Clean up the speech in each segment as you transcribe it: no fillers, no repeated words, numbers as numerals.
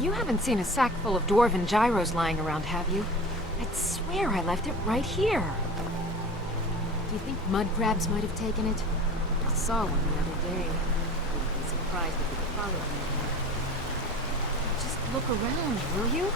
You haven't seen a sack full of dwarven gyros lying around, have you? I'd swear I left it right here. Do you think mud crabs might have taken it? I saw one the other day. Wouldn't be surprised if it followed me here. Just look around, will you?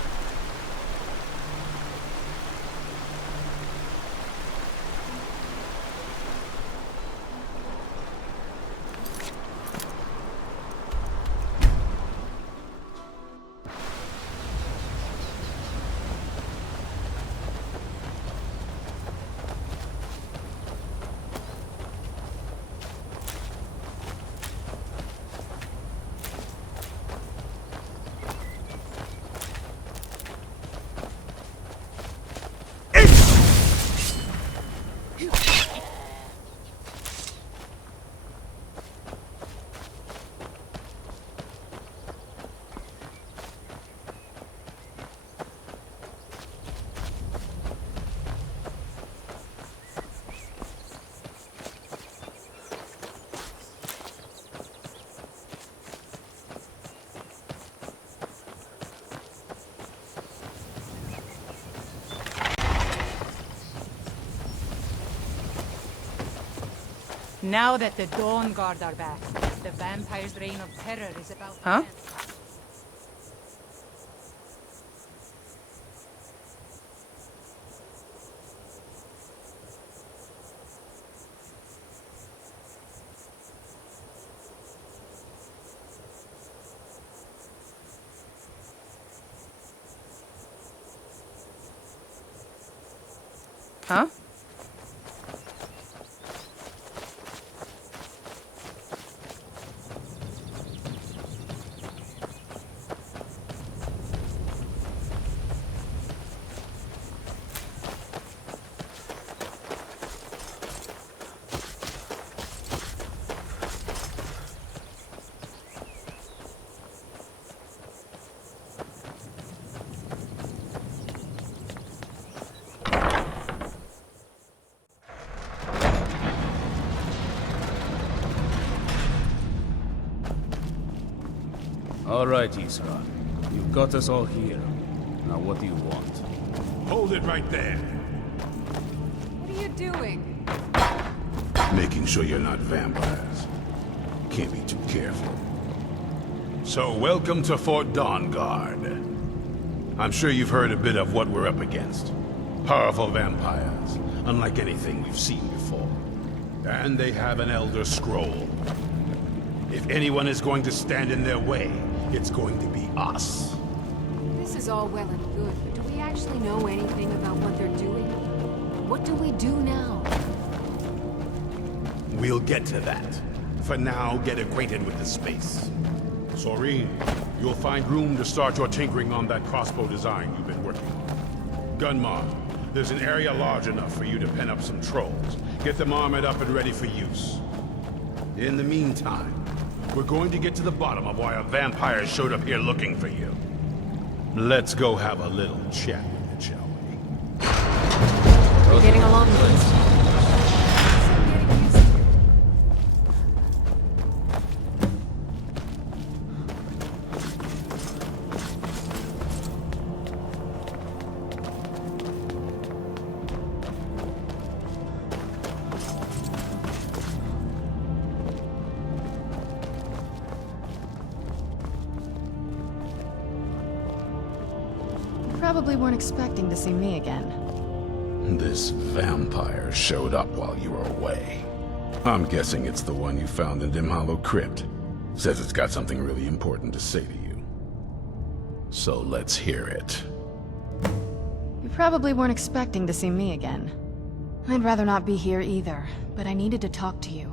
Now that the Dawn Guard are back, the vampire's reign of terror is about to end. Huh? All right, Isra. You've got us all here. Now what do you want? Hold it right there. What are you doing? Making sure you're not vampires. Can't be too careful. So, welcome to Fort Dawnguard. I'm sure you've heard a bit of what we're up against. Powerful vampires, unlike anything we've seen before. And they have an Elder Scroll. If anyone is going to stand in their way, it's going to be us. This is all well and good, but do we actually know anything about what they're doing? What do we do now? We'll get to that. For now, get acquainted with the space. Soreen, you'll find room to start your tinkering on that crossbow design you've been working on. Gunmar, there's an area large enough for you to pen up some trolls. Get them armored up and ready for use. In the meantime, we're going to get to the bottom of why a vampire showed up here looking for you. Let's go have a little chat with it, shall we? We're getting along good. Probably weren't expecting to see me again. This vampire showed up while you were away. I'm guessing it's the one you found in Dim Hollow Crypt. Says it's got something really important to say to you. So let's hear it. You probably weren't expecting to see me again. I'd rather not be here either, but I needed to talk to you.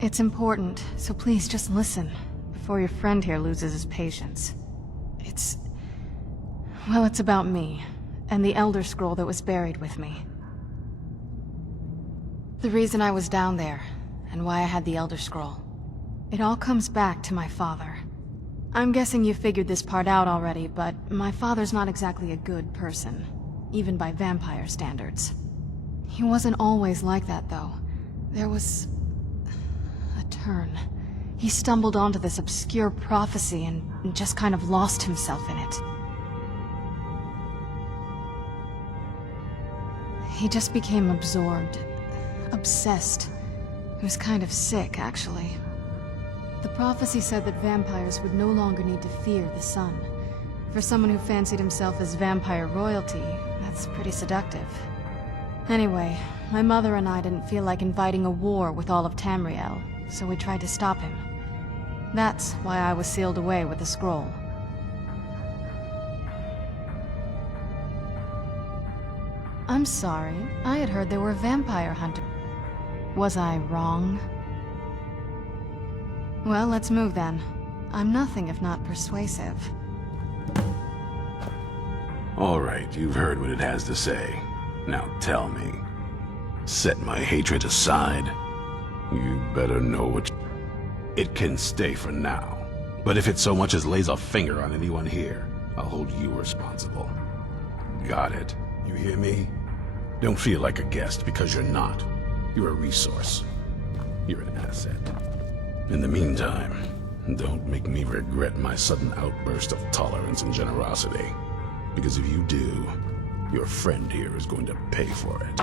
It's important, so please just listen, before your friend here loses his patience. Well, it's about me, and the Elder Scroll that was buried with me. The reason I was down there, and why I had the Elder Scroll. It all comes back to my father. I'm guessing you figured this part out already, but my father's not exactly a good person, even by vampire standards. He wasn't always like that, though. There was a turn. He stumbled onto this obscure prophecy and just kind of lost himself in it. He just became absorbed. Obsessed. He was kind of sick, actually. The prophecy said that vampires would no longer need to fear the sun. For someone who fancied himself as vampire royalty, that's pretty seductive. Anyway, my mother and I didn't feel like inviting a war with all of Tamriel, so we tried to stop him. That's why I was sealed away with the scroll. I'm sorry. I had heard there were vampire hunters. Was I wrong? Well, let's move then. I'm nothing if not persuasive. All right, you've heard what it has to say. Now tell me. Set my hatred aside. You better know what... It can stay for now. But if it so much as lays a finger on anyone here, I'll hold you responsible. Got it? You hear me? Don't feel like a guest, because you're not. You're a resource. You're an asset. In the meantime, don't make me regret my sudden outburst of tolerance and generosity. Because if you do, your friend here is going to pay for it.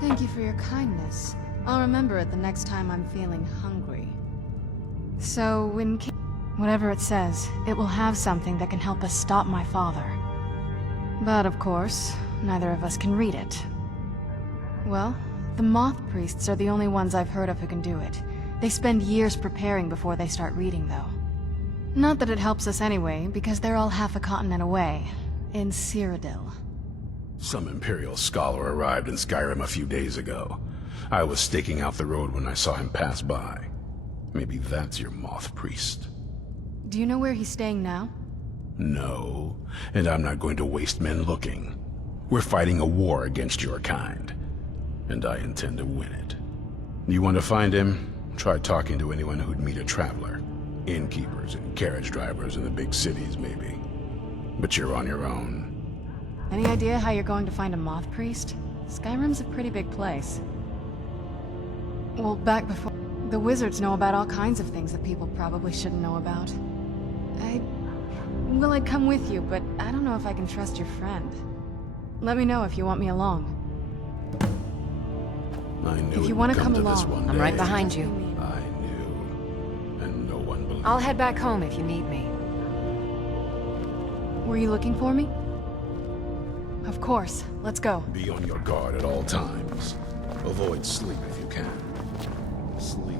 Thank you for your kindness. I'll remember it the next time I'm feeling hungry. So, whatever it says, it will have something that can help us stop my father. But of course, neither of us can read it. Well, the Moth Priests are the only ones I've heard of who can do it. They spend years preparing before they start reading, though. Not that it helps us anyway, because they're all half a continent away, in Cyrodiil. Some Imperial scholar arrived in Skyrim a few days ago. I was staking out the road when I saw him pass by. Maybe that's your Moth Priest. Do you know where he's staying now? No, and I'm not going to waste men looking. We're fighting a war against your kind, and I intend to win it. You want to find him? Try talking to anyone who'd meet a traveler. Innkeepers and carriage drivers in the big cities, maybe. But you're on your own. Any idea how you're going to find a Moth Priest? Skyrim's a pretty big place. Well, back before... The wizards know about all kinds of things that people probably shouldn't know about. I'd come with you, but I don't know if I can trust your friend. Let me know if you want me along. I knew If you want to come this along, one I'm right day. behind you. I knew, and no one believed. I'll head back home if you need me. Were you looking for me? Of course. Let's go. Be on your guard at all times. Avoid sleep if you can. Sleep.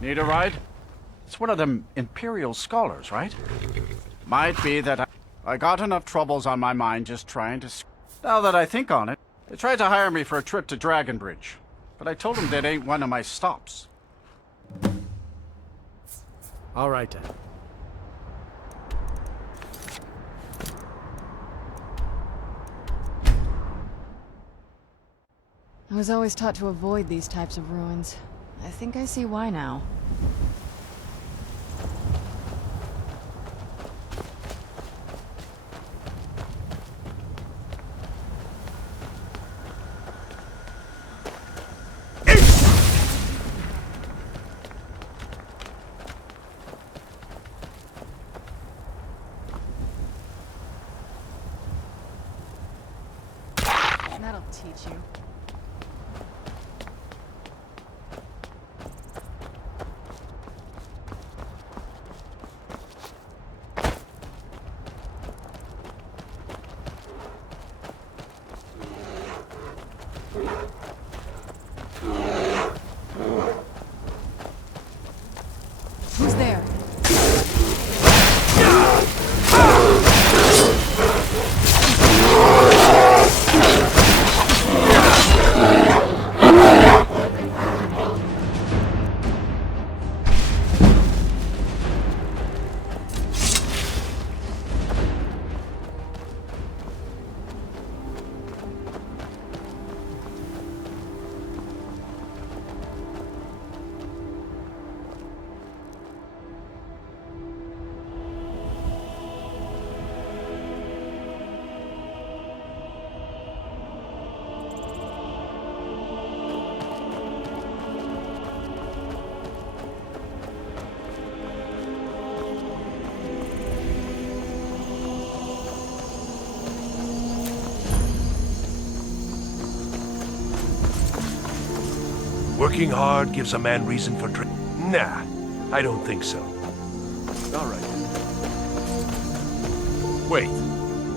Need a ride? It's one of them Imperial scholars, right? Might be that I got enough troubles on my mind just trying to... Now that I think on it, they tried to hire me for a trip to Dragonbridge, but I told them that ain't one of my stops. All right, then. I was always taught to avoid these types of ruins. I think I see why now. That'll teach you. Who's there? Working hard gives a man reason for drink. Nah, I don't think so. All right. Wait,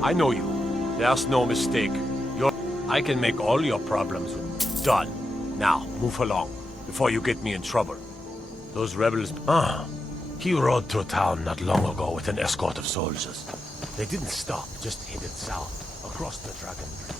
I know you. There's no mistake. I can make all your problems done. Now, move along, before you get me in trouble. Those rebels... he rode through town not long ago with an escort of soldiers. They didn't stop, just headed south, across the Dragon Bridge.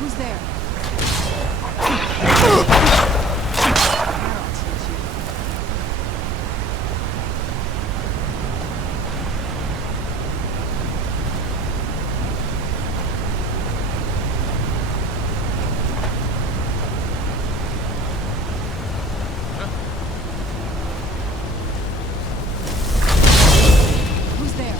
Who's there? Who's there? Who's there?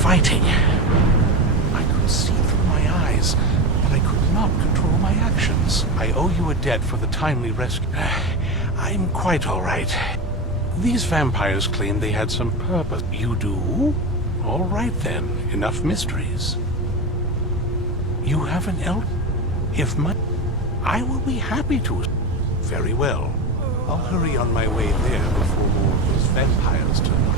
Fighting. I could see through my eyes, but I could not control my actions. I owe you a debt for the timely rescue. I'm quite all right. These vampires claim they had some purpose. You do? All right then, enough mysteries. You have an If my... I will be happy to... Very well. I'll hurry on my way there before more of those vampires turn up.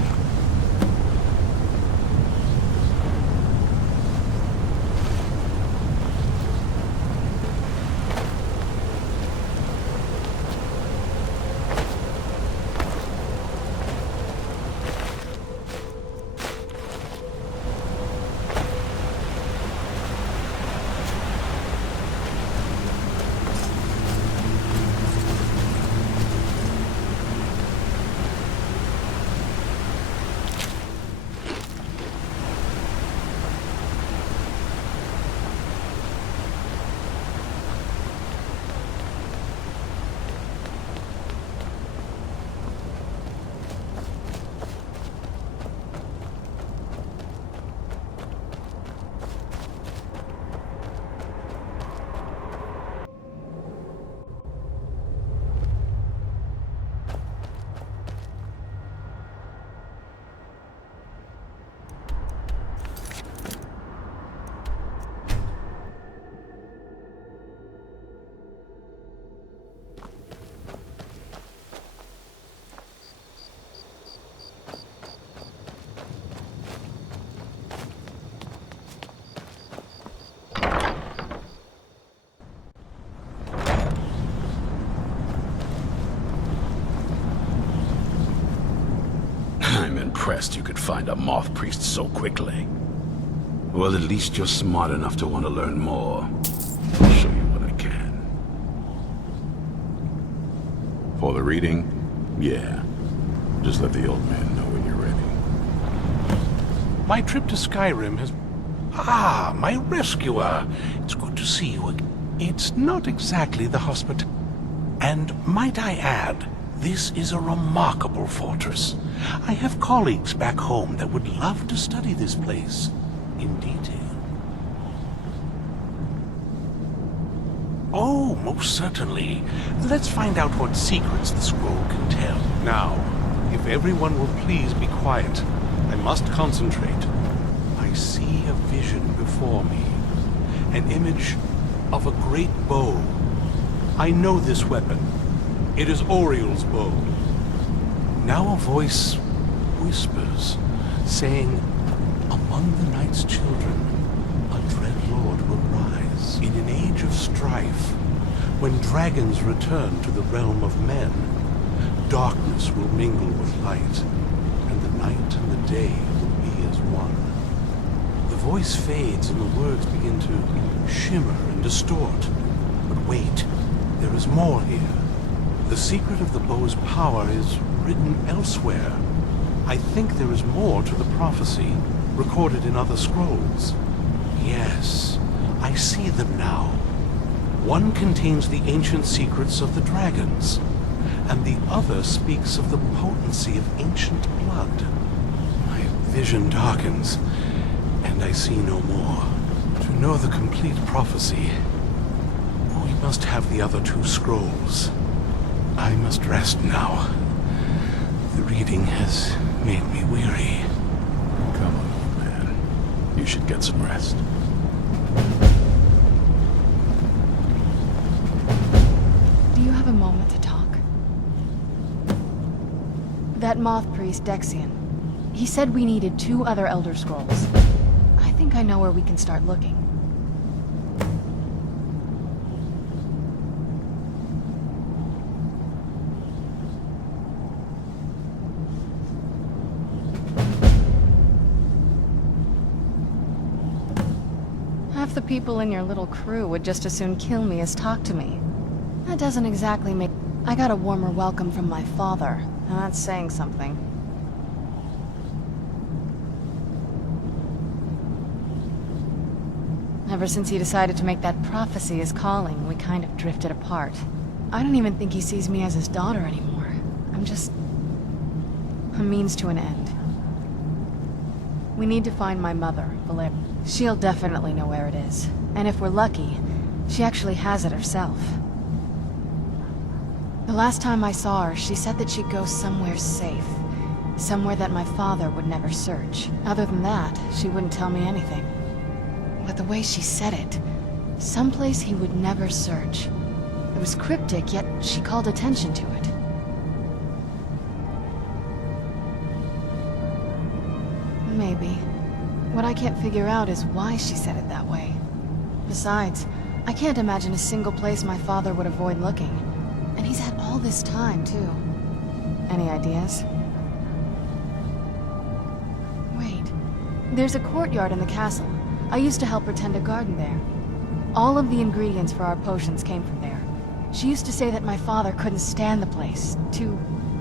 I'm impressed you could find a moth priest so quickly. Well, at least you're smart enough to want to learn more. I'll show you what I can. For the reading? Yeah. Just let the old man know when you're ready. My trip to Skyrim has... Ah, my rescuer. It's good to see you again. It's not exactly the hospital. And might I add, this is a remarkable fortress. I have colleagues back home that would love to study this place in detail. Oh, most certainly. Let's find out what secrets the scroll can tell. Now, if everyone will please be quiet, I must concentrate. I see a vision before me. An image of a great bow. I know this weapon. It is Oriel's bow. Now a voice whispers, saying, among the night's children, a dread lord will rise. In an age of strife, when dragons return to the realm of men, darkness will mingle with light, and the night and the day will be as one. The voice fades and the words begin to shimmer and distort. But wait, there is more here. The secret of the bow's power is written elsewhere. I think there is more to the prophecy, recorded in other scrolls. Yes, I see them now. One contains the ancient secrets of the dragons, and the other speaks of the potency of ancient blood. My vision darkens, and I see no more. To know the complete prophecy, we must have the other two scrolls. I must rest now. The reading has made me weary. Come on, old man. You should get some rest. Do you have a moment to talk? That moth priest, Dexian, he said we needed 2 other Elder Scrolls. I think I know where we can start looking. Half the people in your little crew would just as soon kill me as talk to me. That doesn't exactly make... I got a warmer welcome from my father, and that's saying something. Ever since he decided to make that prophecy his calling, we kind of drifted apart. I don't even think he sees me as his daughter anymore. I'm just... a means to an end. We need to find my mother, bleh. She'll definitely know where it is. And if we're lucky, she actually has it herself. The last time I saw her, she said that she'd go somewhere safe. Somewhere that my father would never search. Other than that, she wouldn't tell me anything. But the way she said it, someplace he would never search. It was cryptic, yet she called attention to it. Maybe. What I can't figure out is why she said it that way. Besides, I can't imagine a single place my father would avoid looking. And he's had all this time, too. Any ideas? Wait. There's a courtyard in the castle. I used to help her tend a garden there. All of the ingredients for our potions came from there. She used to say that my father couldn't stand the place. Too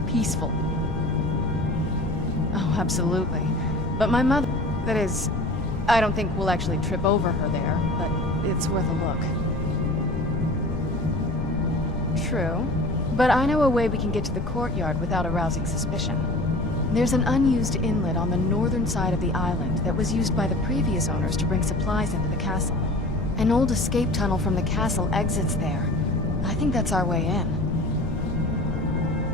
peaceful. Oh, absolutely. But my mother... That is... I don't think we'll actually trip over her there, but it's worth a look. True. But I know a way we can get to the courtyard without arousing suspicion. There's an unused inlet on the northern side of the island that was used by the previous owners to bring supplies into the castle. An old escape tunnel from the castle exits there. I think that's our way in.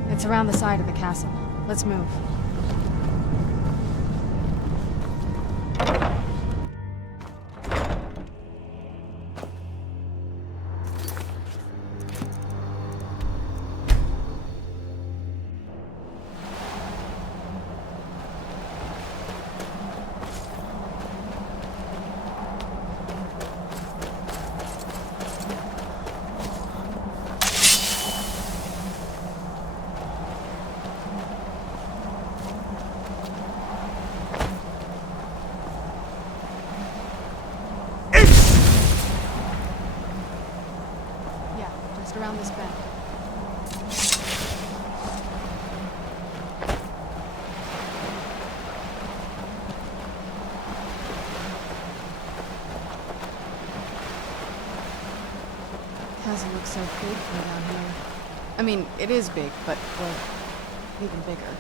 It's around the side of the castle. Let's move. Around this bend. Castle looks so big from down here. I mean, it is big, but, well, even bigger.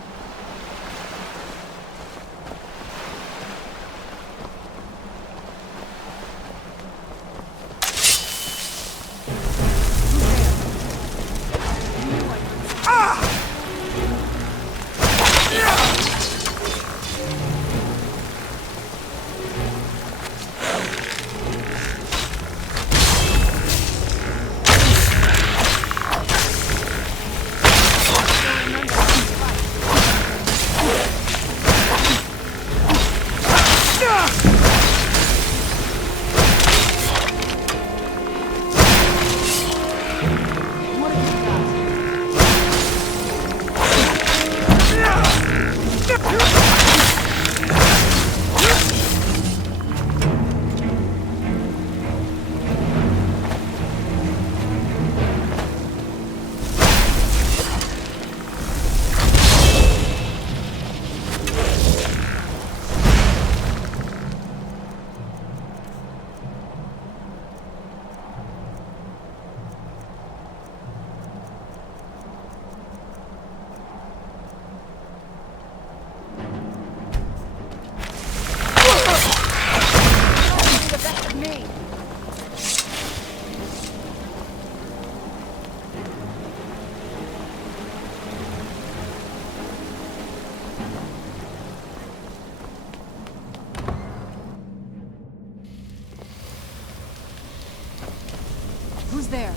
Who's there?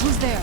Who's there?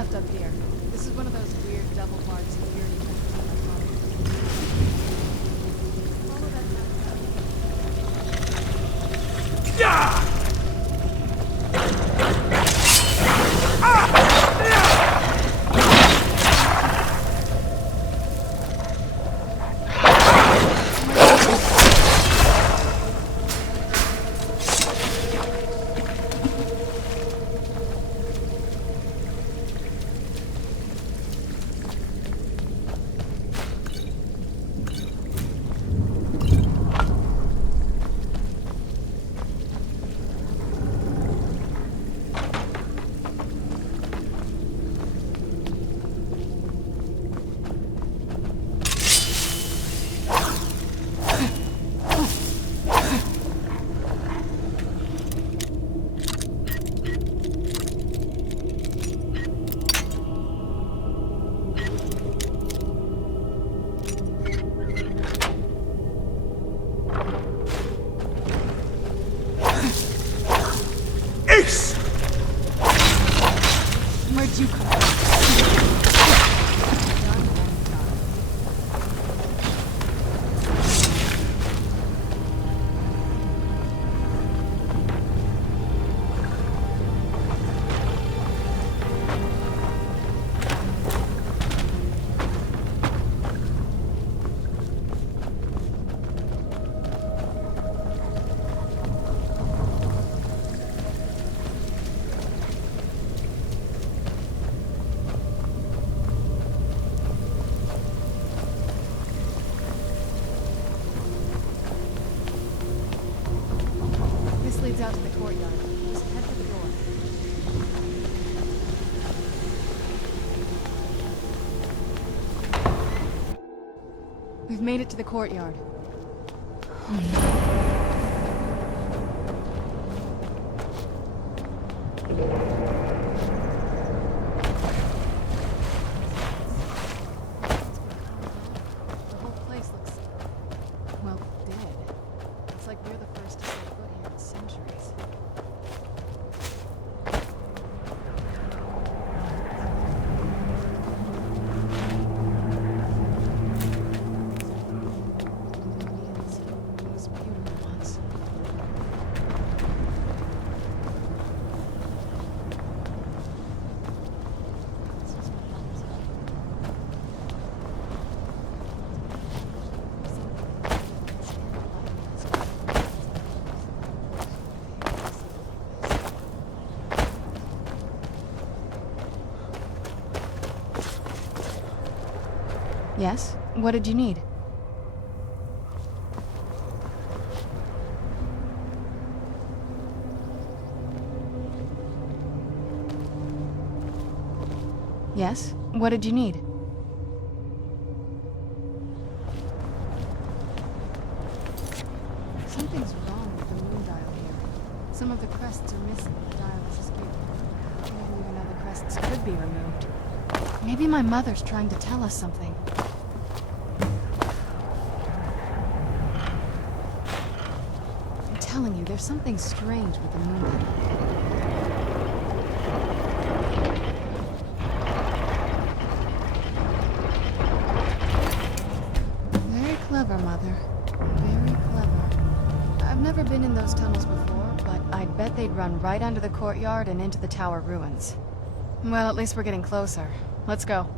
left up here. This is one of those weird double-barred security methods. Follow that path. Where'd you come from? Leads out to the courtyard. Just head for the door. We've made it to the courtyard. The whole place looks, well, dead. It's like we're the first to set foot here in centuries. It was beautiful once. Yes? What did you need? Yes? What did you need? Something's wrong with the moon dial here. Some of the crests are missing. The dial has escaped. Maybe even other crests could be removed. Maybe my mother's trying to tell us something. I'm telling you, there's something strange with the moon dial. Very clever, Mother. Very clever. I've never been in those tunnels before, but I'd bet they'd run right under the courtyard and into the tower ruins. Well, at least we're getting closer. Let's go.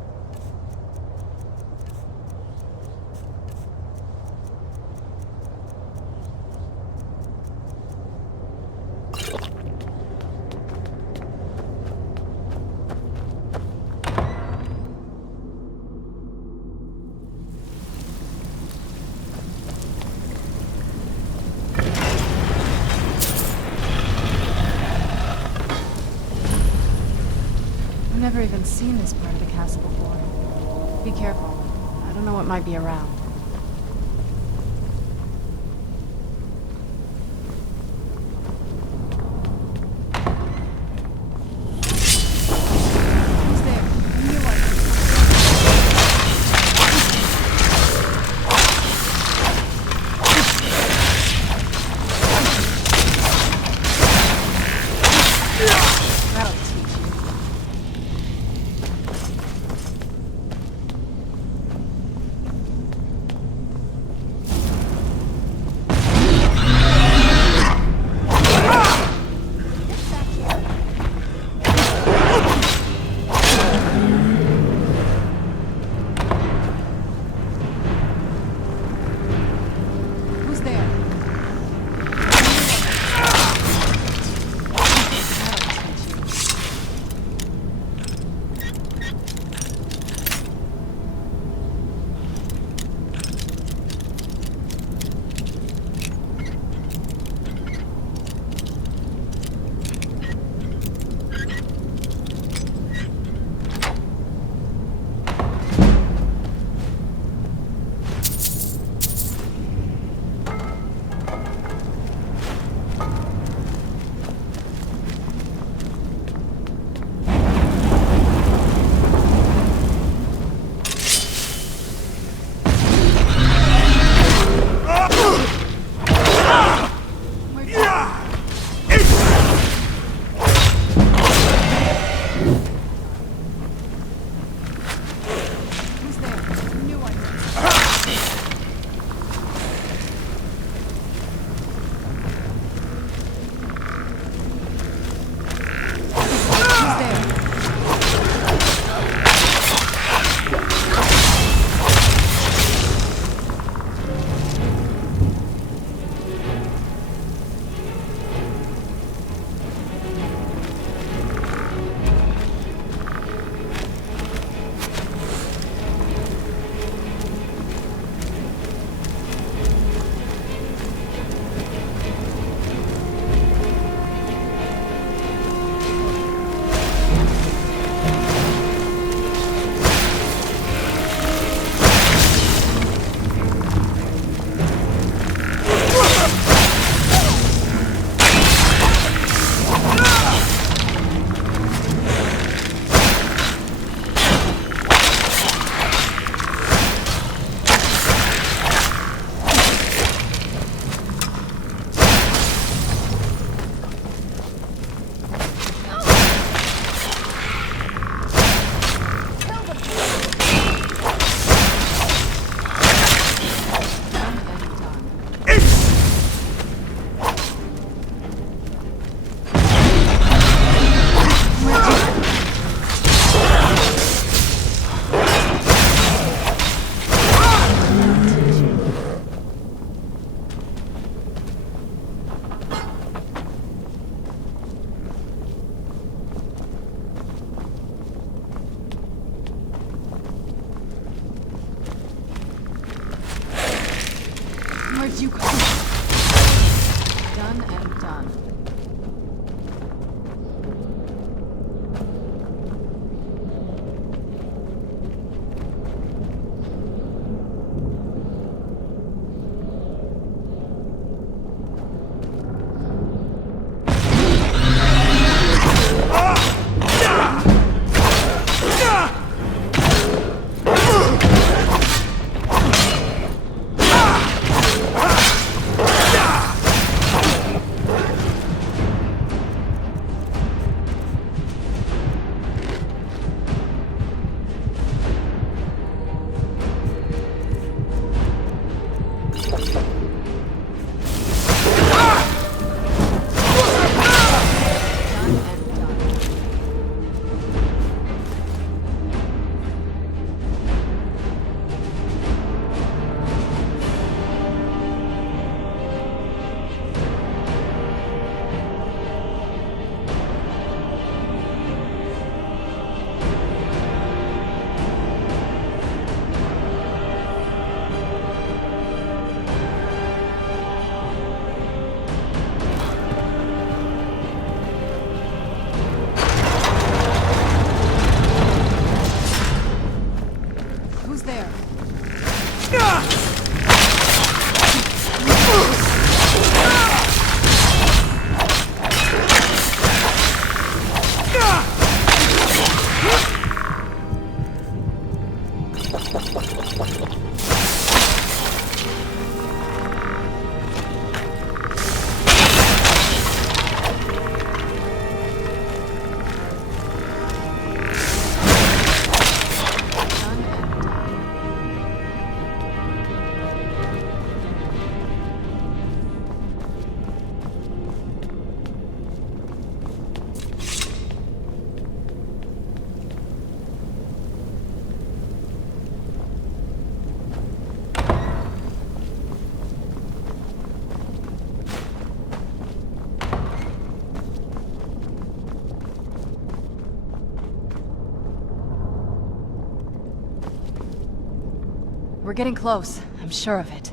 I've never even seen this part of the castle before. Be careful. I don't know what might be around. Who's there? You knew I That'll teach you. we're getting close. I'm sure of it.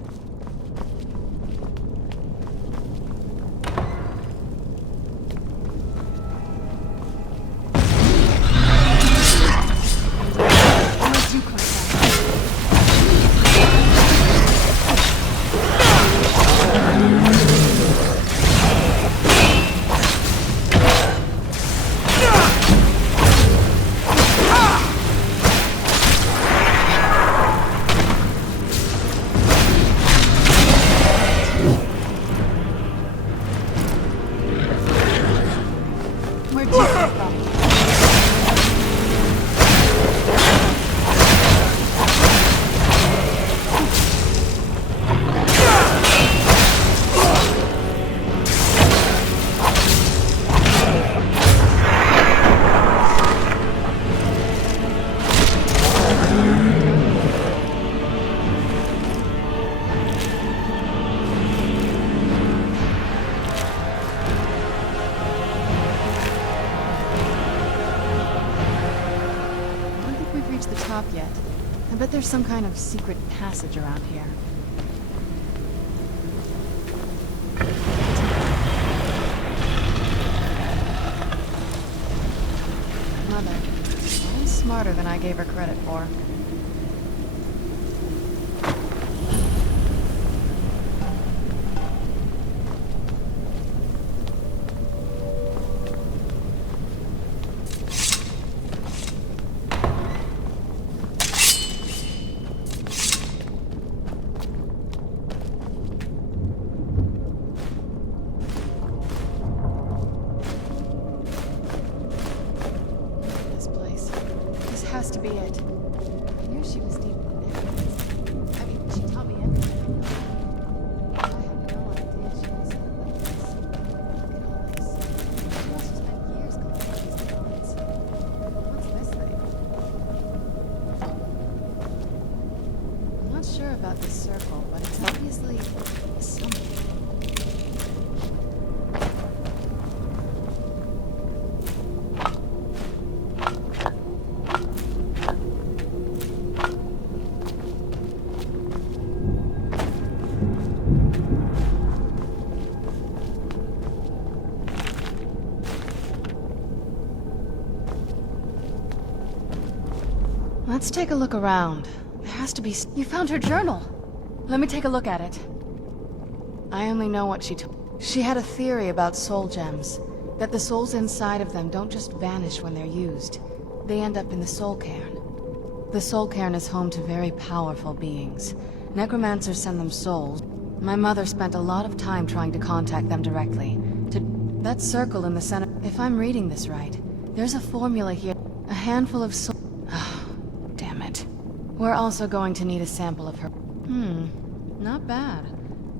Yet. I bet there's some kind of secret passage around here. Mother, always smarter than I gave her credit for. Has to be it. I knew she was deep in it. I mean, she taught me everything. I had no idea she was like this. Look at all this. She must have spent years collecting these drawings. What's this thing? I'm not sure about this circle, but it's obviously something. Let's take a look around. There has to be... You found her journal! Let me take a look at it. I only know what she told. She had a theory about soul gems. That the souls inside of them don't just vanish when they're used. They end up in the soul cairn. The soul cairn is home to very powerful beings. Necromancers send them souls. My mother spent a lot of time trying to contact them directly. That circle in the center... If I'm reading this right, there's a formula here. A handful of soul... Damn it. We're also going to need a sample of her. Not bad.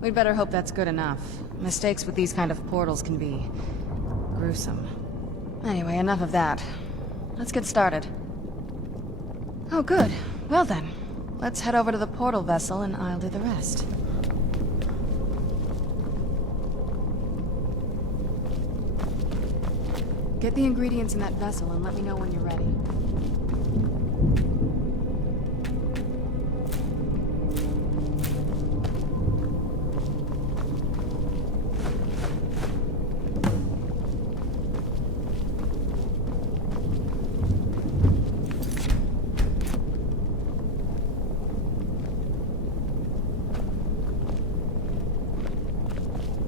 We'd better hope that's good enough. Mistakes with these kind of portals can be... gruesome. Anyway, enough of that. Let's get started. Oh, good. Well then, let's head over to the portal vessel and I'll do the rest. Get the ingredients in that vessel and let me know when you're ready.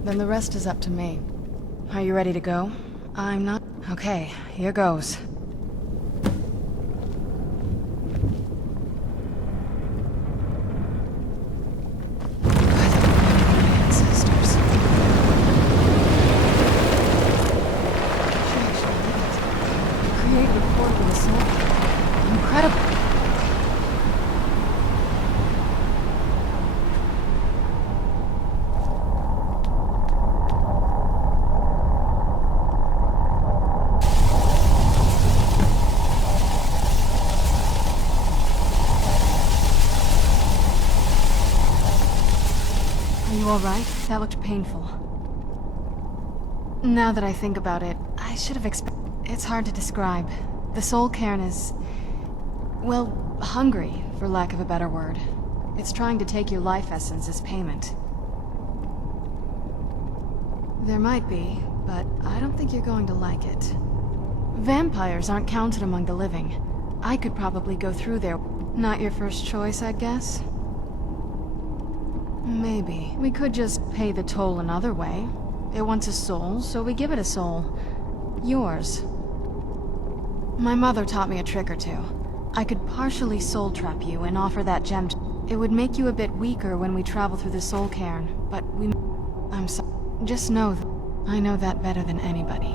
Then the rest is up to me. Are you ready to go? I'm not... Okay, here goes. Ancestors. She actually did it. Created a portal with a soul. Incredible. You all right? That looked painful. Now that I think about it, I should have expected... It's hard to describe. The soul cairn is... well, hungry, for lack of a better word. It's trying to take your life essence as payment. There might be, but I don't think you're going to like it. Vampires aren't counted among the living. I could probably go through there. Not your first choice, I guess? Maybe. We could just pay the toll another way. It wants a soul, so we give it a soul. Yours. My mother taught me a trick or two. I could partially soul trap you and offer that gem. It would make you a bit weaker when we travel through the soul cairn, but we... I'm sorry. Just know I know that better than anybody.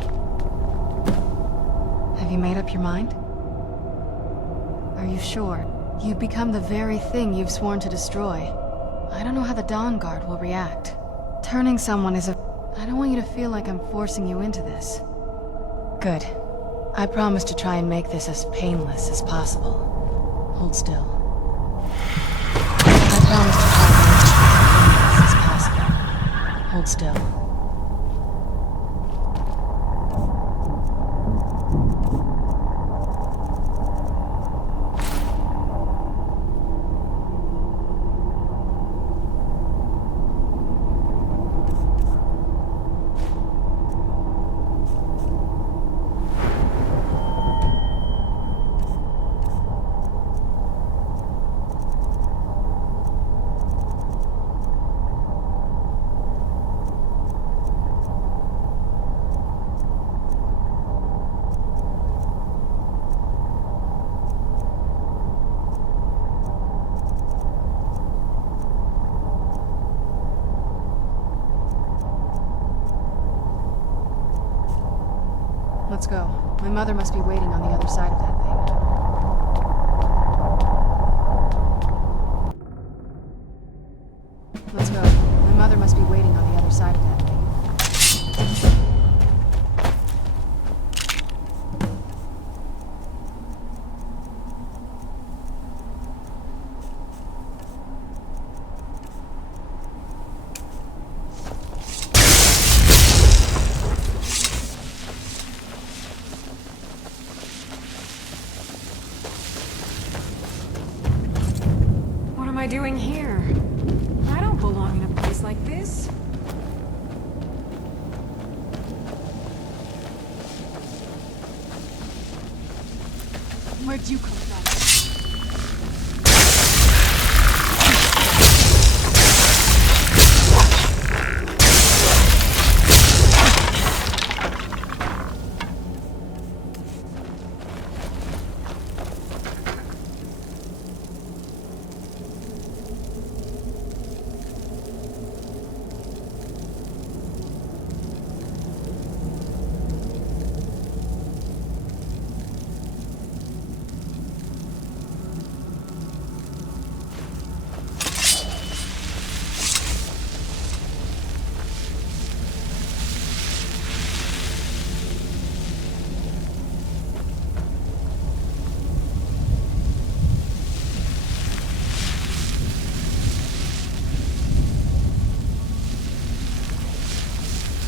Have you made up your mind? Are you sure? You've become the very thing you've sworn to destroy. I don't know how the Dawn Guard will react. Turning someone is a... I don't want you to feel like I'm forcing you into this. Good. I promise to try and make this as painless as possible. Hold still. I promise to try and make this as painless as possible. Hold still. Let's go. My mother must be waiting on the other side of that thing. Let's go. My mother must be waiting on the other side of that thing. What am I doing here? I don't belong in a place like this. Where'd you come from?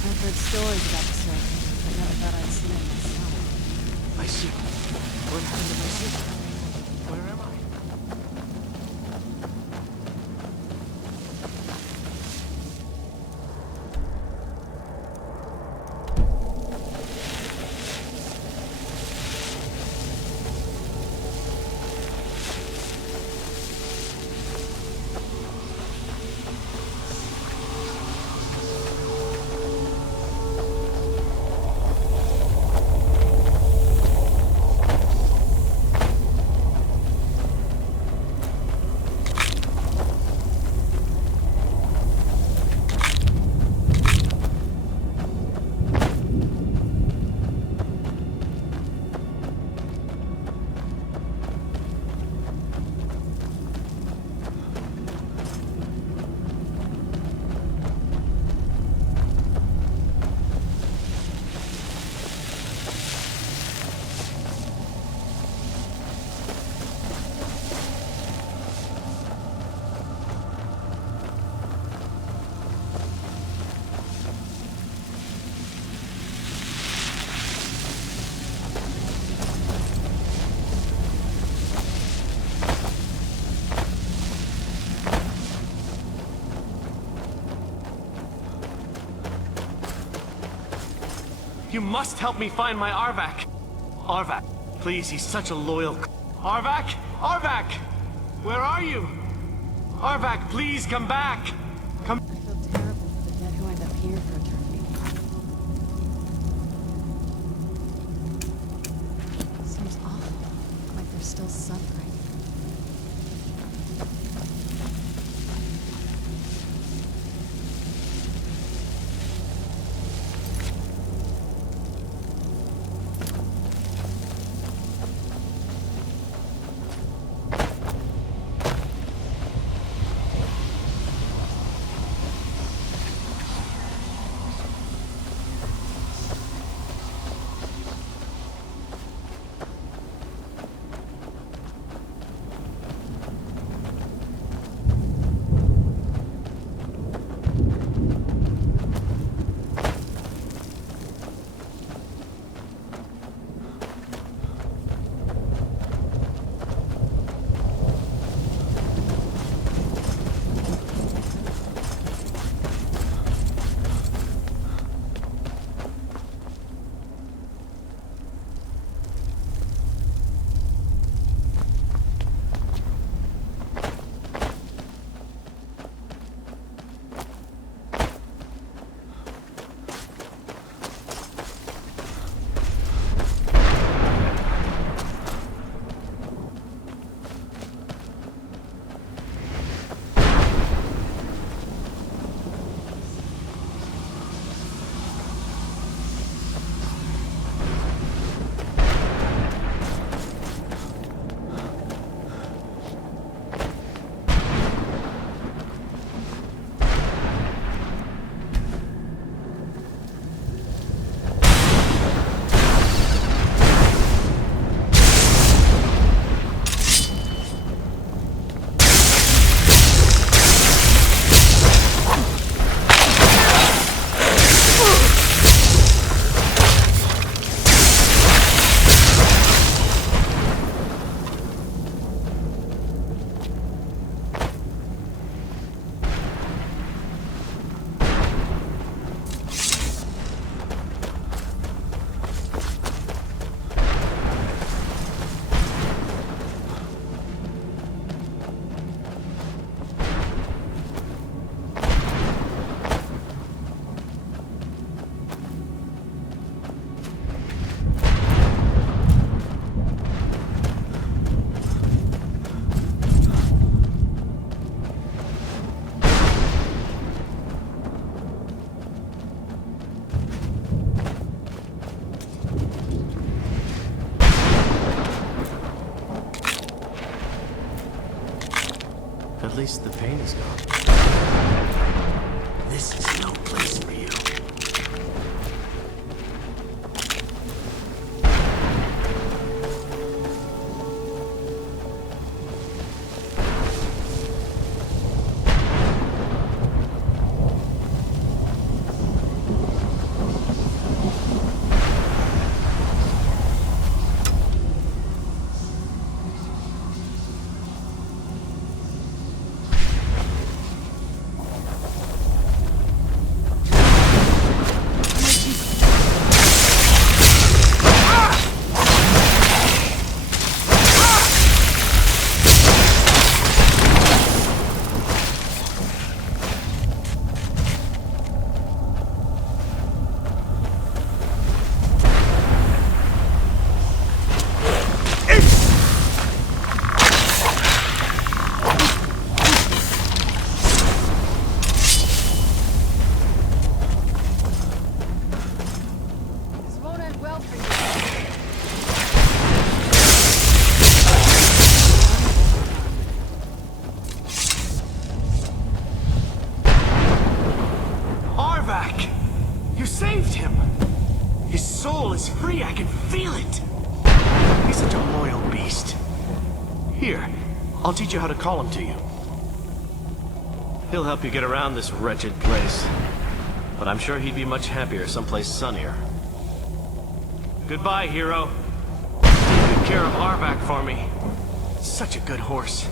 I've heard stories about the serpent, but never thought I'd see it myself. My secret. What happened to my secret? Where am I? You must help me find my Arvak. Arvak, please, he's such a loyal... Arvak? Arvak! Where are you? Arvak, please come back! Come... I feel terrible for the dead who end up here for eternity. Seems awful. Like they're still suffering. At least the pain is gone. This is no place for you. You saved him! His soul is free, I can feel it! He's such a loyal beast. Here, I'll teach you how to call him to you. He'll help you get around this wretched place. But I'm sure he'd be much happier someplace sunnier. Goodbye, hero. Take good care of Arvak for me. Such a good horse.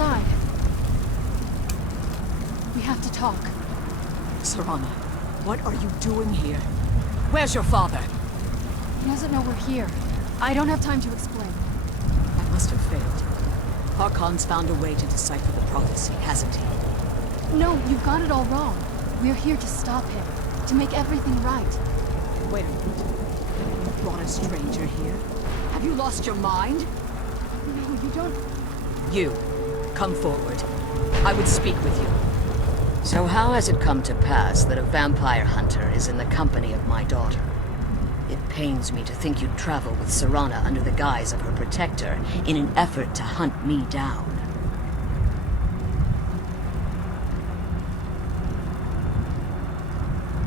outside. We have to talk. Serana, what are you doing here? Where's your father? He doesn't know we're here. I don't have time to explain. That must have failed. Harkon's found a way to decipher the prophecy, hasn't he? No, you've got it all wrong. We're here to stop him. To make everything right. Wait a minute. You brought a stranger here? Have you lost your mind? No, you don't... You, come forward. I would speak with you. So how has it come to pass that a vampire hunter is in the company of my daughter? It pains me to think you'd travel with Serana under the guise of her protector in an effort to hunt me down.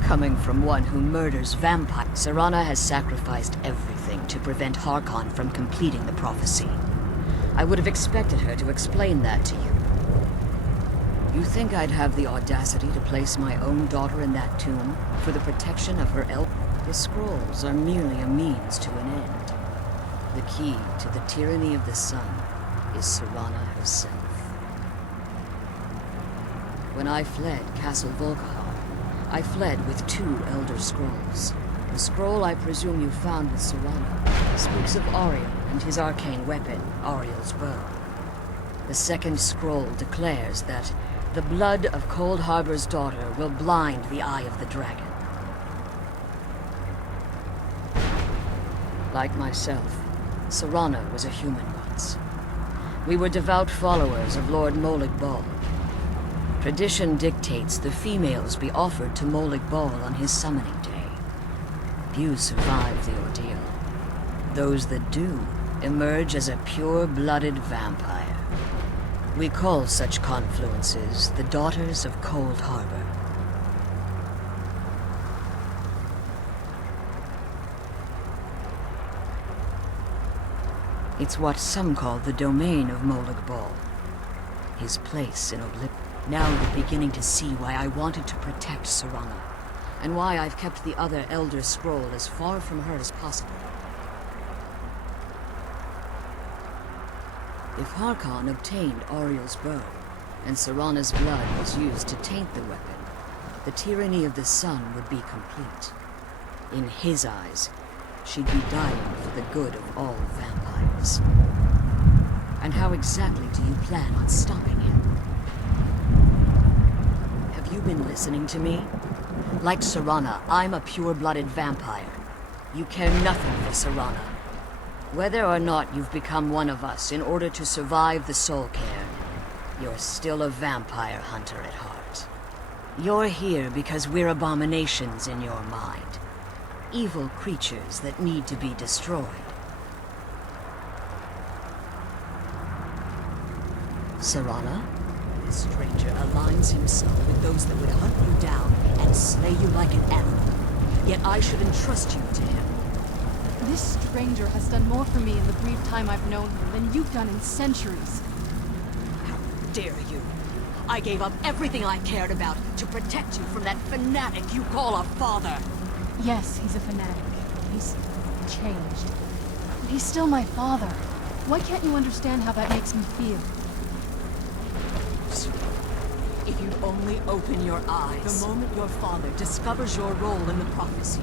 Coming from one who murders vampires, Serana has sacrificed everything to prevent Harkon from completing the prophecy. I would have expected her to explain that to you. You think I'd have the audacity to place my own daughter in that tomb for the protection of her elder? The scrolls are merely a means to an end. The key to the tyranny of the sun is Serana herself. When I fled Castle Volkihar, I fled with 2 Elder Scrolls. The scroll I presume you found with Serana speaks of Ariel and his arcane weapon, Ariel's bow. The second scroll declares that the blood of Cold Harbor's daughter will blind the eye of the dragon. Like myself, Serana was a human once. We were devout followers of Lord Molig Bal. Tradition dictates the females be offered to Molig Bal on his summoning day. Few survive the ordeal. Those that do emerge as a pure-blooded vampire. We call such confluences the Daughters of Cold Harbor. It's what some call the domain of Molig Bal. His place in oblivion. Now you're beginning to see why I wanted to protect Serana, and why I've kept the other Elder Scroll as far from her as possible. If Harkon obtained Ariel's bow, and Serana's blood was used to taint the weapon, the tyranny of the sun would be complete. In his eyes, she'd be dying for the good of all vampires. And how exactly do you plan on stopping him? Have you been listening to me? Like Serana, I'm a pure-blooded vampire. You care nothing for Serana. Whether or not you've become one of us in order to survive the Soul Cairn, you're still a vampire hunter at heart. You're here because we're abominations in your mind. Evil creatures that need to be destroyed. Serana, this stranger aligns himself with those that would hunt you down and slay you like an animal. Yet I should entrust you to him. This stranger has done more for me in the brief time I've known him than you've done in centuries. How dare you? I gave up everything I cared about to protect you from that fanatic you call a father. Yes, he's a fanatic. He's changed. But he's still my father. Why can't you understand how that makes me feel? If you only open your eyes, the moment your father discovers your role in the prophecy,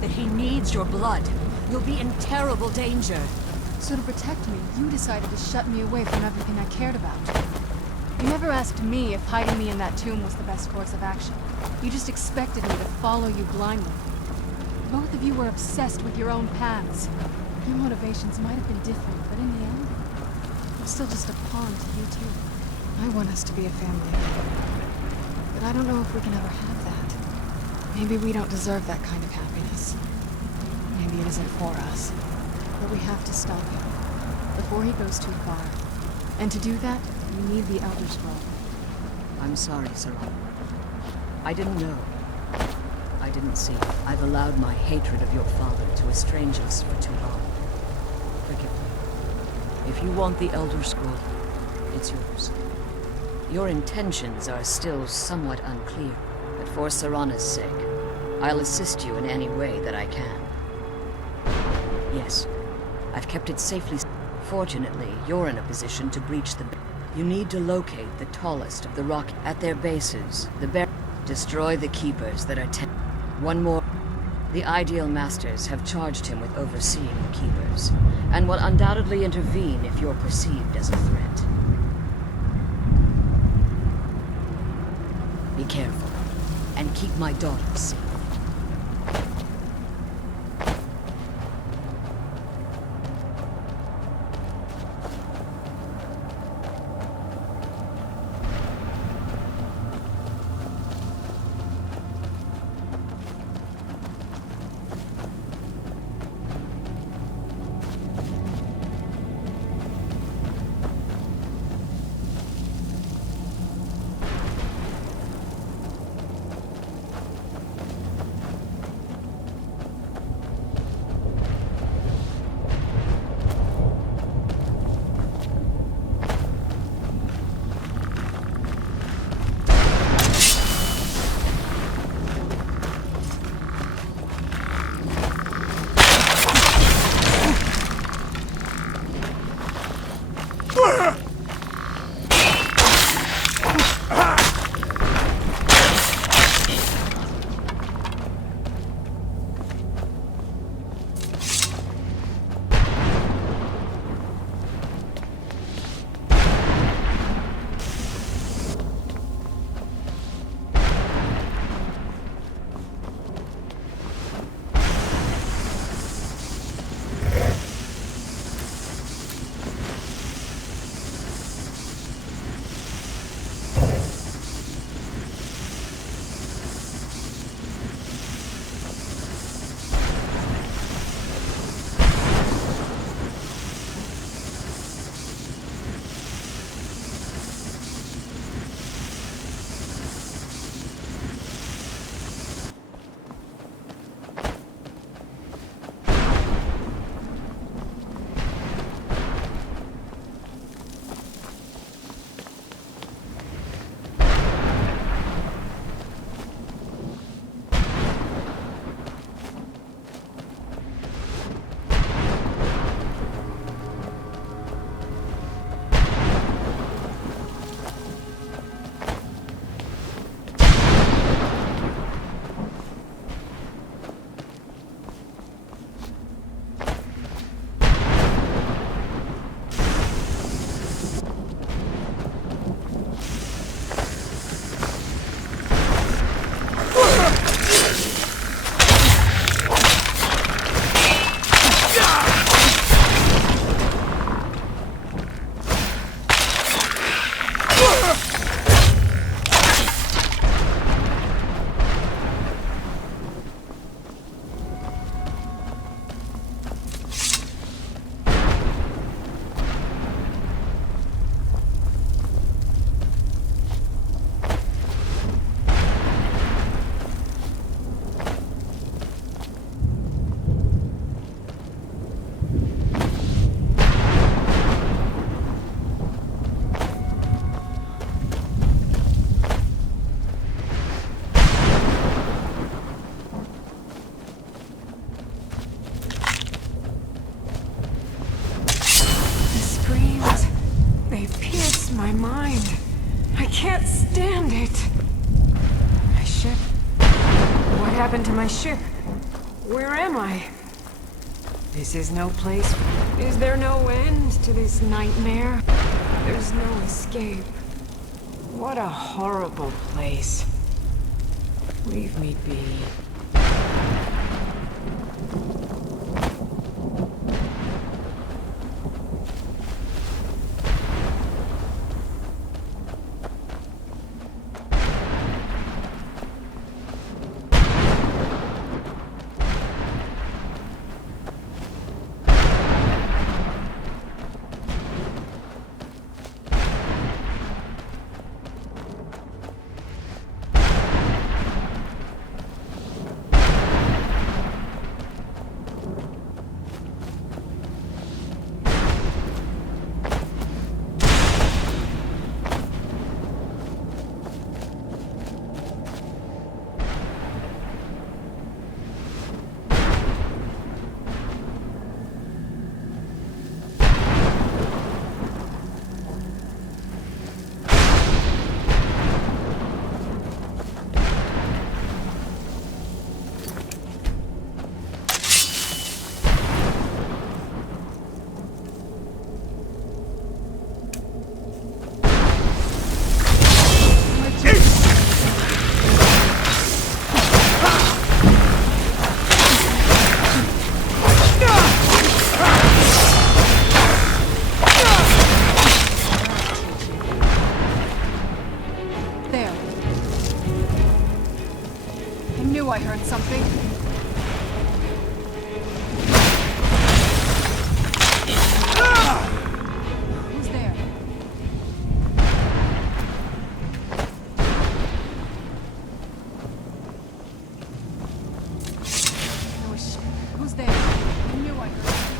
that he needs your blood, you'll be in terrible danger. So to protect me, you decided to shut me away from everything I cared about. You never asked me if hiding me in that tomb was the best course of action. You just expected me to follow you blindly. Both of you were obsessed with your own paths. Your motivations might have been different, but in the end, I'm still just a pawn to you two. I want us to be a family again. But I don't know if we can ever have that. Maybe we don't deserve that kind of happiness. Maybe it isn't for us. But we have to stop him before he goes too far. And to do that, you need the Elder Scroll. I'm sorry, Serana. I didn't know. I didn't see. I've allowed my hatred of your father to estrange us for too long. Forgive me. If you want the Elder Scroll, it's yours. Your intentions are still somewhat unclear, but for Serana's sake, I'll assist you in any way that I can. Yes, I've kept it safely. Fortunately, you're in a position to breach the... You need to locate the tallest of the rock at their bases. Destroy the keepers that are One more. The Ideal Masters have charged him with overseeing the keepers, and will undoubtedly intervene if you're perceived as a threat. Be careful, and keep my daughter safe. my mind. I can't stand it. My ship? What happened to my ship? Where am I? This is no place. Is there no end to this nightmare? There's no escape. What a horrible place. Leave me be. knew I heard something. Who's there? Who's there? I knew I heard something.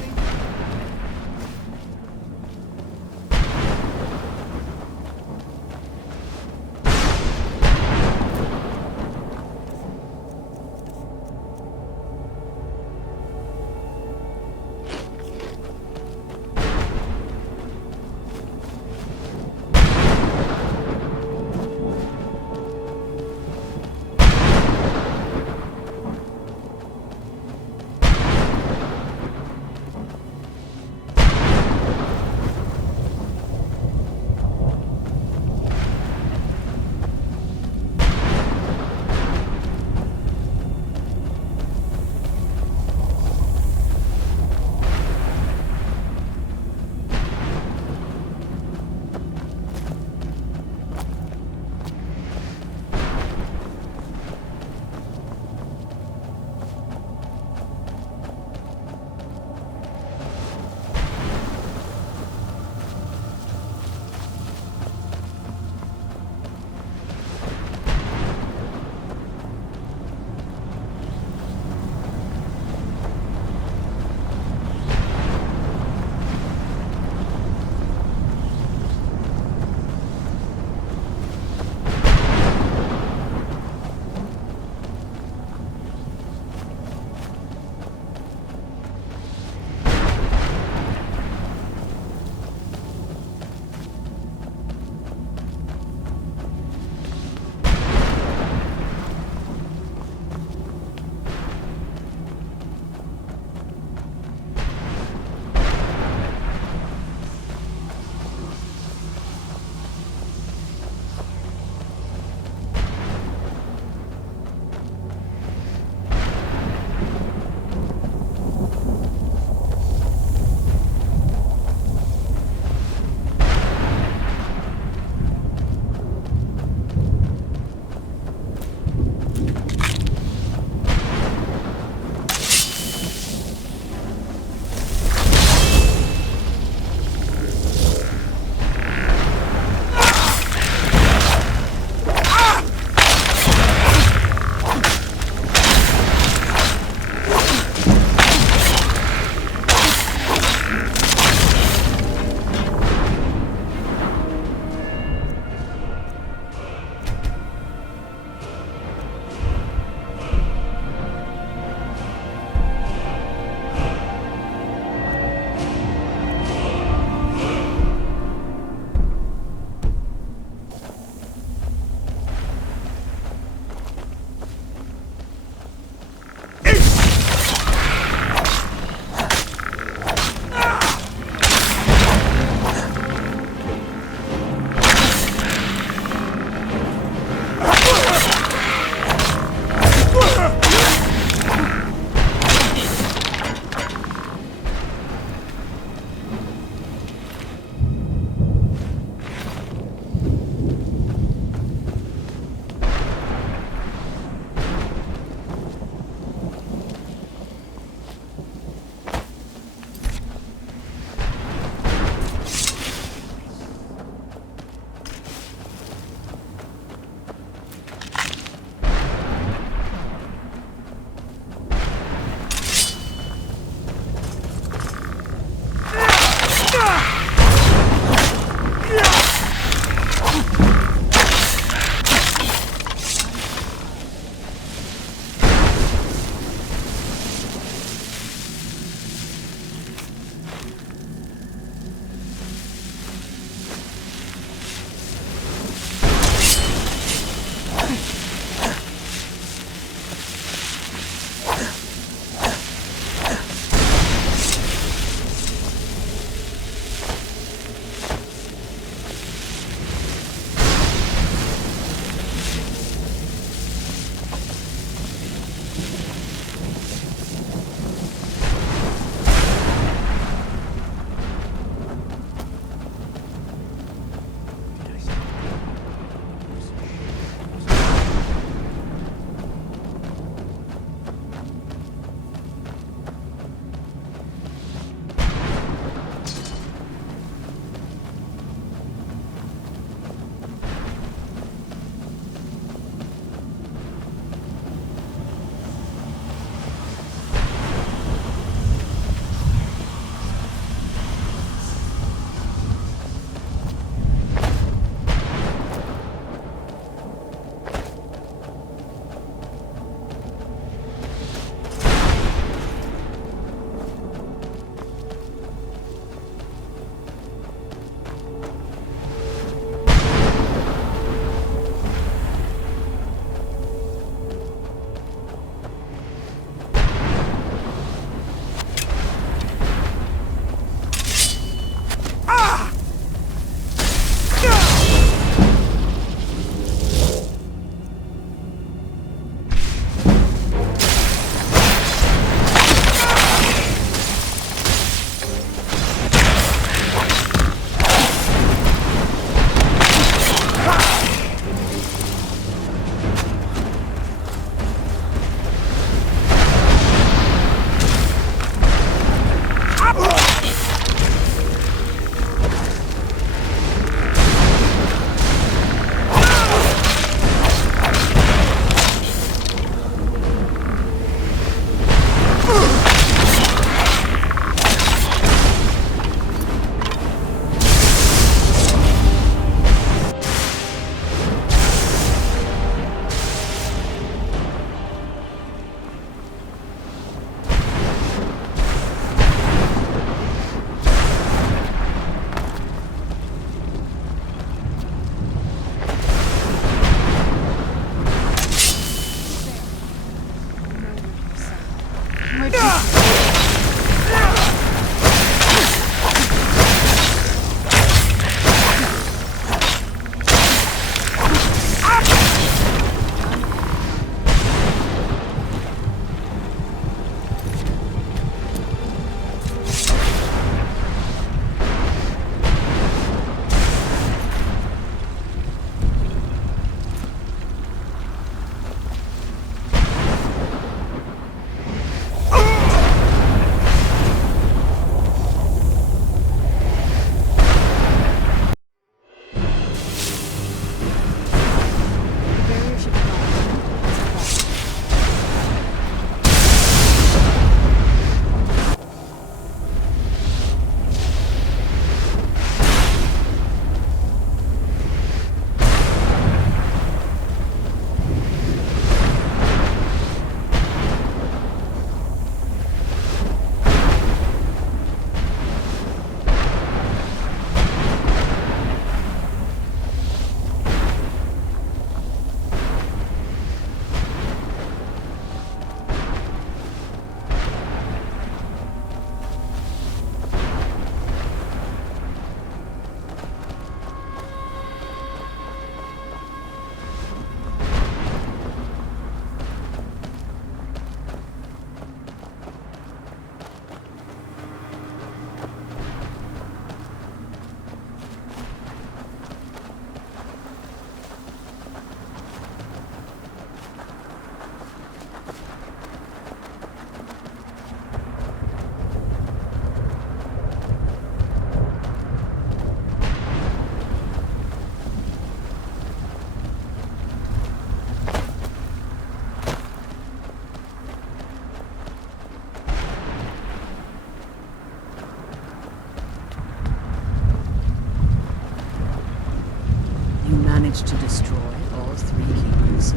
destroy all 3 keepers.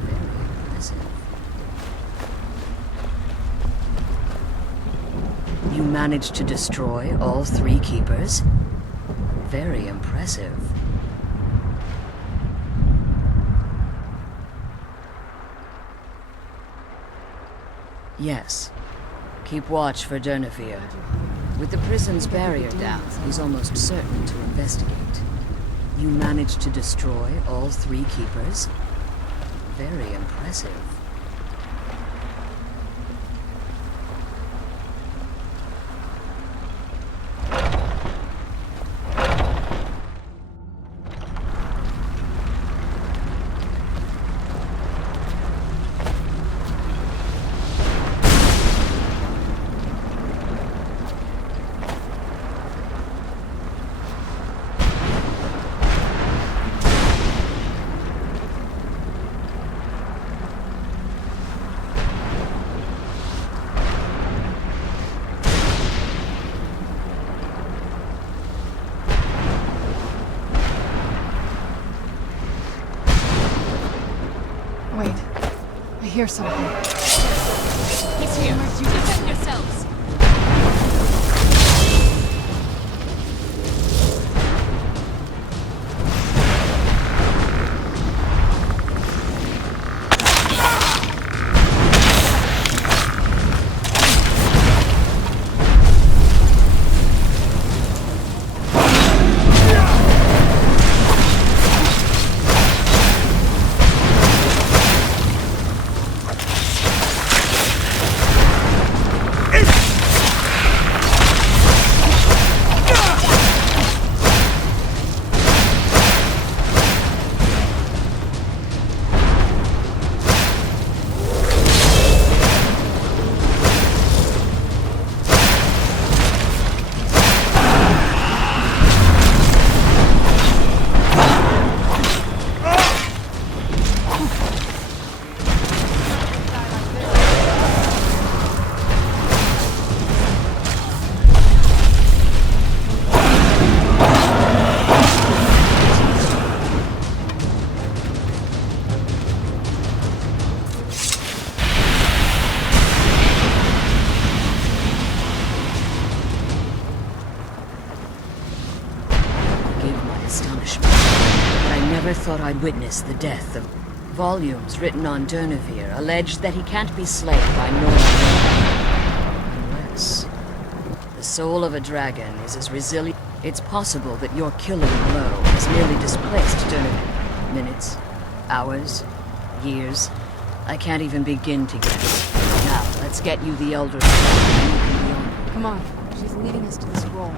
Very impressive. You managed to destroy all 3 keepers? Very impressive. Yes. Keep watch for Durnevere. With the prison's barrier down, he's almost certain to investigate. You managed to destroy all 3 keepers? Very impressive. Wait. I hear something. He's here. You defend yourselves. Thought I'd witness the death of volumes written on Durnevere alleged that he can't be slain by normal unless the soul of a dragon is as resilient. It's possible that your killing blow has merely displaced Durnevere. Minutes, hours, years. I can't even begin to guess. Now, let's get you the Elder Scroll. Come on. She's leading us to the scroll.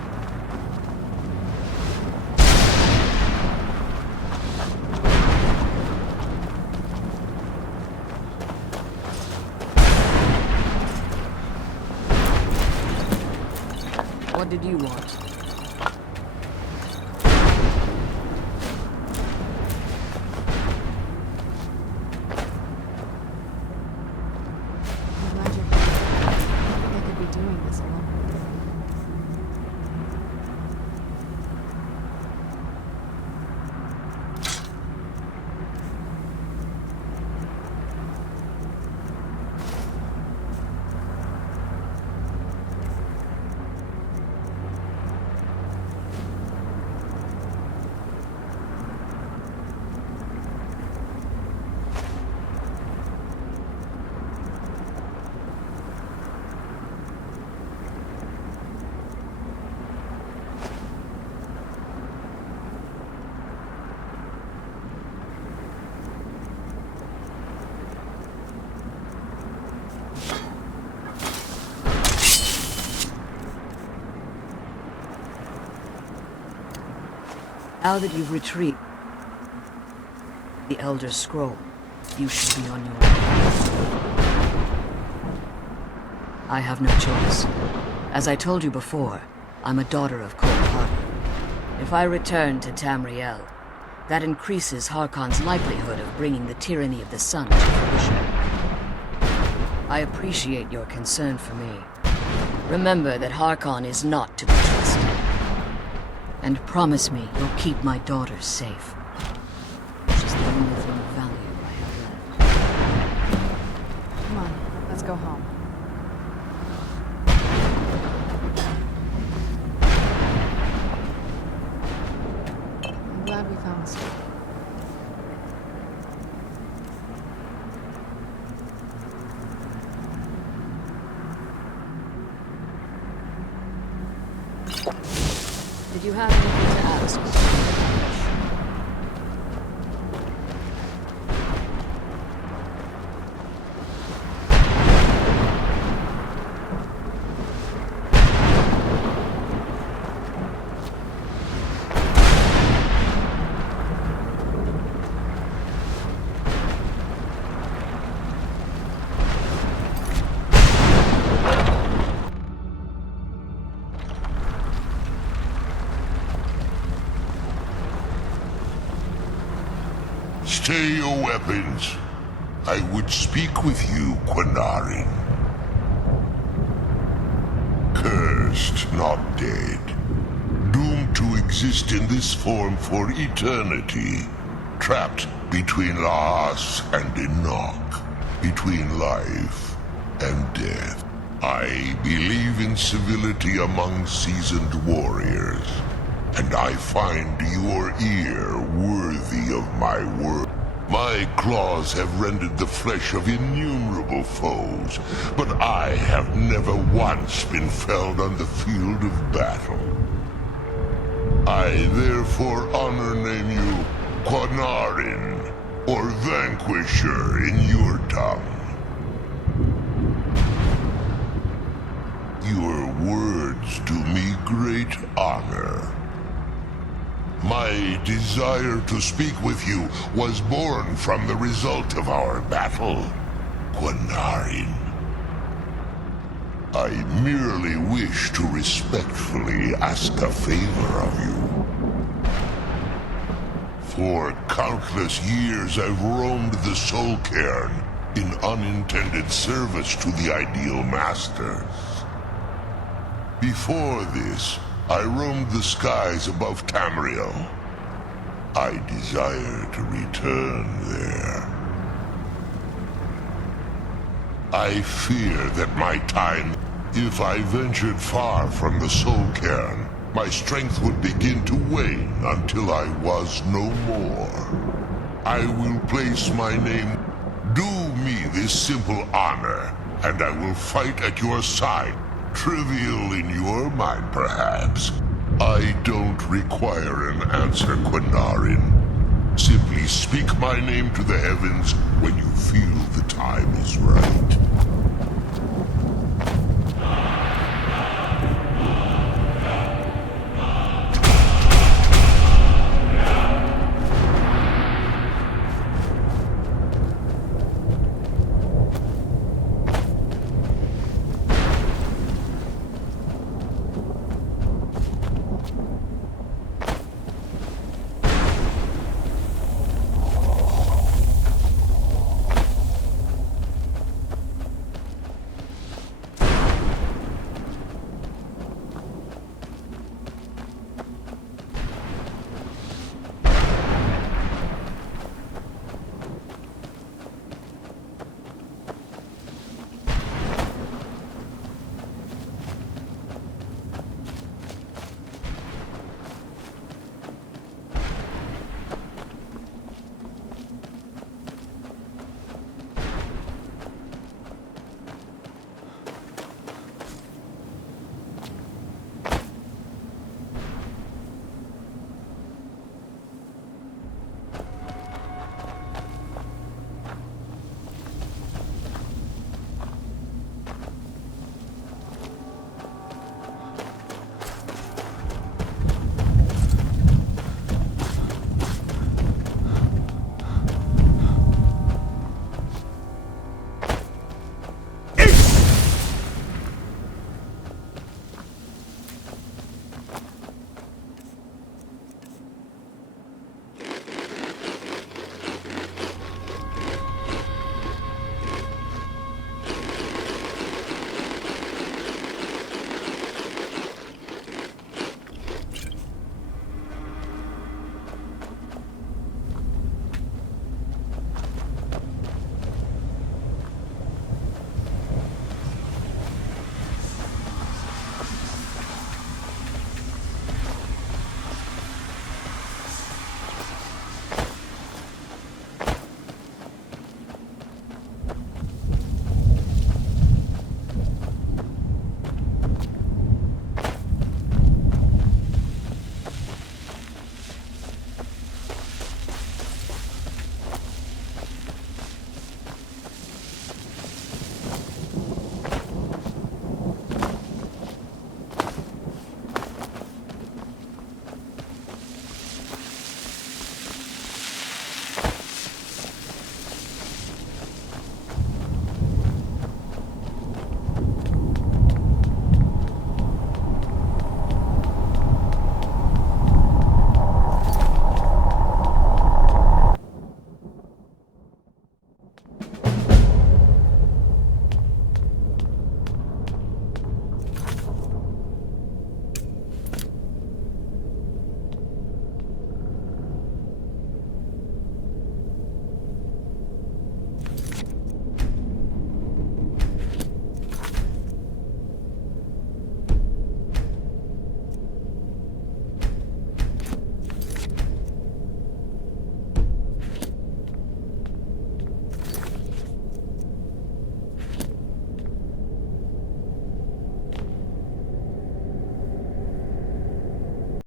What did you want? I'm glad you're here. I think I could be doing this alone. Now that you've retrieved the Elder Scroll, you should be on your way. I have no choice. As I told you before, I'm a daughter of Cold Harbor. If I return to Tamriel, that increases Harkon's likelihood of bringing the tyranny of the sun to fruition. I appreciate your concern for me. Remember that Harkon is not to be trusted. And promise me you'll keep my daughters safe. go home. I'm glad we found this. Did you have anything to ask? Stay your weapons. I would speak with you, Quinarin. Cursed, not dead. Doomed to exist in this form for eternity. Trapped between Laas and Enoch. Between life and death. I believe in civility among seasoned warriors. And I find your ear worthy of my word. My claws have rendered the flesh of innumerable foes, but I have never once been felled on the field of battle. I therefore honor name you Quinarin, or Vanquisher in your tongue. Your words do me great honor. My desire to speak with you was born from the result of our battle, Quinarin. I merely wish to respectfully ask a favor of you. For countless years I've roamed the Soul Cairn in unintended service to the Ideal Masters. Before this, I roamed the skies above Tamriel. I desire to return there. I fear that my time, if I ventured far from the Soul Cairn, my strength would begin to wane until I was no more. I will place my name. Do me this simple honor, and I will fight at your side. Trivial in your mind, perhaps. I don't require an answer, Quinarin. Simply speak my name to the heavens when you feel the time is right.